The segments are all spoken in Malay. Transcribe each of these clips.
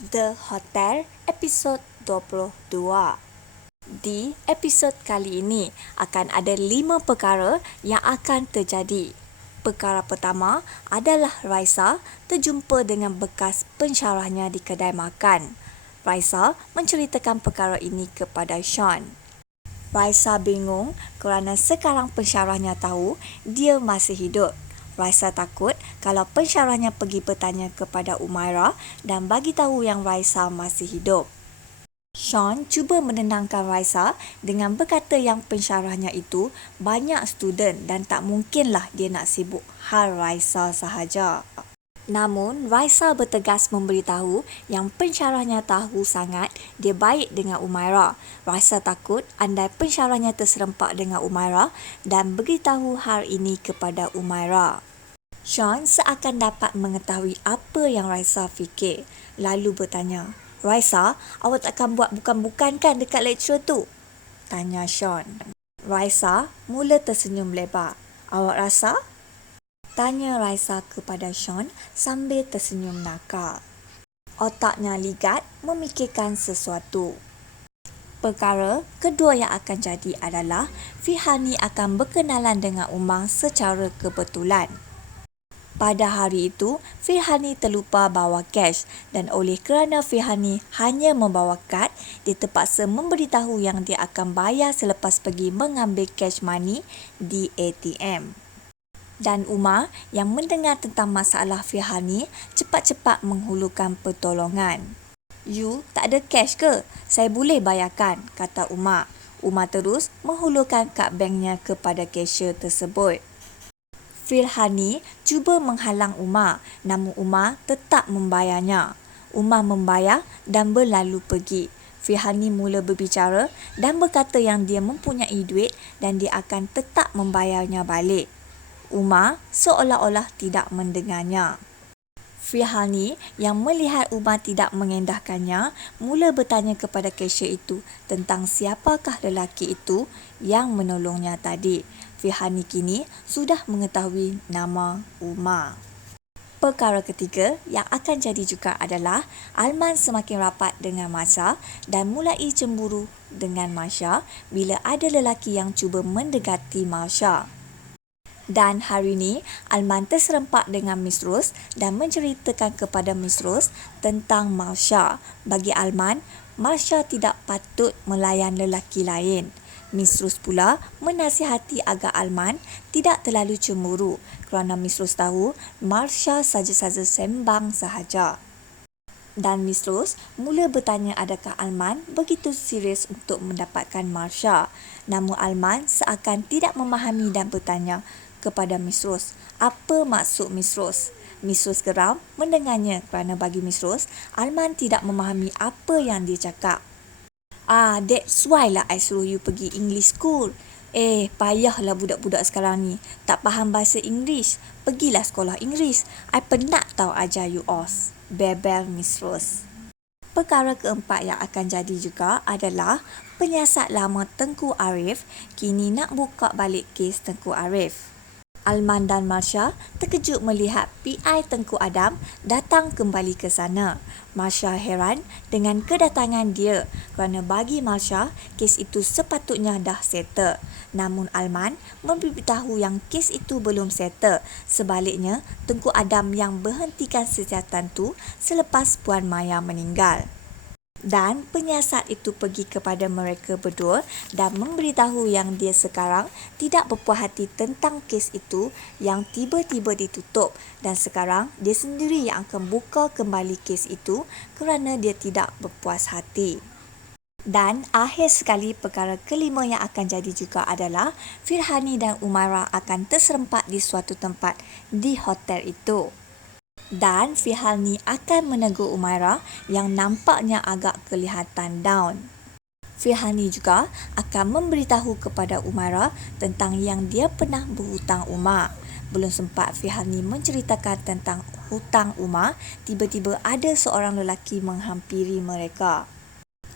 The Hotel episod 22. Di episod kali ini akan ada 5 perkara yang akan terjadi. Perkara pertama adalah Raisa terjumpa dengan bekas pensyarahnya di kedai makan. Raisa menceritakan perkara ini kepada Sean. Raisa bingung kerana sekarang pensyarahnya tahu dia masih hidup. Raisa takut kalau pensyarahnya pergi bertanya kepada Umairah dan bagi tahu yang Raisa masih hidup. Sean cuba menenangkan Raisa dengan berkata yang pensyarahnya itu banyak student dan tak mungkinlah dia nak sibuk hal Raisa sahaja. Namun, Raisa bertegas memberitahu yang pensyarahnya tahu sangat dia baik dengan Umairah. Raisa takut andai pensyarahnya terserempak dengan Umairah dan beritahu hal ini kepada Umairah. Sean seakan dapat mengetahui apa yang Raisa fikir, lalu bertanya, "Raisa, awak takkan buat bukan-bukan kan dekat lecturer tu?" tanya Sean. Raisa mula tersenyum lebar. "Awak rasa?" tanya Raisa kepada Sean sambil tersenyum nakal. Otaknya ligat memikirkan sesuatu. Perkara kedua yang akan jadi adalah Fihani akan berkenalan dengan Umar secara kebetulan. Pada hari itu, Fihani terlupa bawa cash dan oleh kerana Fihani hanya membawa kad, dia terpaksa memberitahu yang dia akan bayar selepas pergi mengambil cash money di ATM. Dan Umar yang mendengar tentang masalah Fihani cepat-cepat menghulurkan pertolongan. "You tak ada cash ke? Saya boleh bayarkan," kata Umar. Umar terus menghulurkan kad banknya kepada cashier tersebut. Fihani cuba menghalang Umar, namun Umar tetap membayarnya. Umar membayar dan berlalu pergi. Fihani mula berbicara dan berkata yang dia mempunyai duit dan dia akan tetap membayarnya balik. Umar seolah-olah tidak mendengarnya. Fihani yang melihat Umar tidak mengendahkannya mula bertanya kepada cashier itu tentang siapakah lelaki itu yang menolongnya tadi. Fihani kini sudah mengetahui nama Umar. Perkara ketiga yang akan jadi juga adalah Alman semakin rapat dengan Masha dan mulai cemburu dengan Masha bila ada lelaki yang cuba mendekati Masha. Dan hari ini, Alman terserempak dengan Miss Rose dan menceritakan kepada Miss Rose tentang Masha. Bagi Alman, Masha tidak patut melayan lelaki lain. Miss Rose pula menasihati agar Alman tidak terlalu cemburu kerana Miss Rose tahu Masha saja-saja sembang sahaja. Dan Miss Rose mula bertanya adakah Alman begitu serius untuk mendapatkan Masha. Namun Alman seakan tidak memahami dan bertanya kepada Miss Rose, apa maksud Miss Rose? Miss Rose geram mendengarnya kerana bagi Miss Rose, Alman tidak memahami apa yang dia cakap. That's why lah I suruh you pergi English school. Payahlah budak-budak sekarang ni. Tak faham bahasa Inggeris. Pergilah sekolah Inggeris. I penat tahu ajar you os. Bebel Miss Rose. Perkara keempat yang akan jadi juga adalah penyiasat lama Tengku Arif kini nak buka balik kes Tengku Arif. Alman dan Masha terkejut melihat PI Tengku Adam datang kembali ke sana. Masha heran dengan kedatangan dia kerana bagi Masha, kes itu sepatutnya dah settle. Namun Alman memberitahu yang kes itu belum settle. Sebaliknya, Tengku Adam yang berhentikan siasatan tu selepas Puan Maya meninggal. Dan penyiasat itu pergi kepada mereka berdua dan memberitahu yang dia sekarang tidak berpuas hati tentang kes itu yang tiba-tiba ditutup dan sekarang dia sendiri yang akan buka kembali kes itu kerana dia tidak berpuas hati. Dan akhir sekali perkara kelima yang akan jadi juga adalah Fihani dan Umairah akan terserempak di suatu tempat di hotel itu. Dan Fihani akan menegur Umairah yang nampaknya agak kelihatan down. Fihani juga akan memberitahu kepada Umairah tentang yang dia pernah berhutang Umar. Belum sempat Fihani menceritakan tentang hutang Umar, tiba-tiba ada seorang lelaki menghampiri mereka.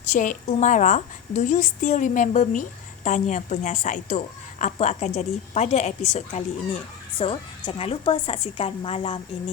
"Cik Umairah, do you still remember me?" tanya penyiasat itu. Apa akan jadi pada episod kali ini? So, jangan lupa saksikan malam ini.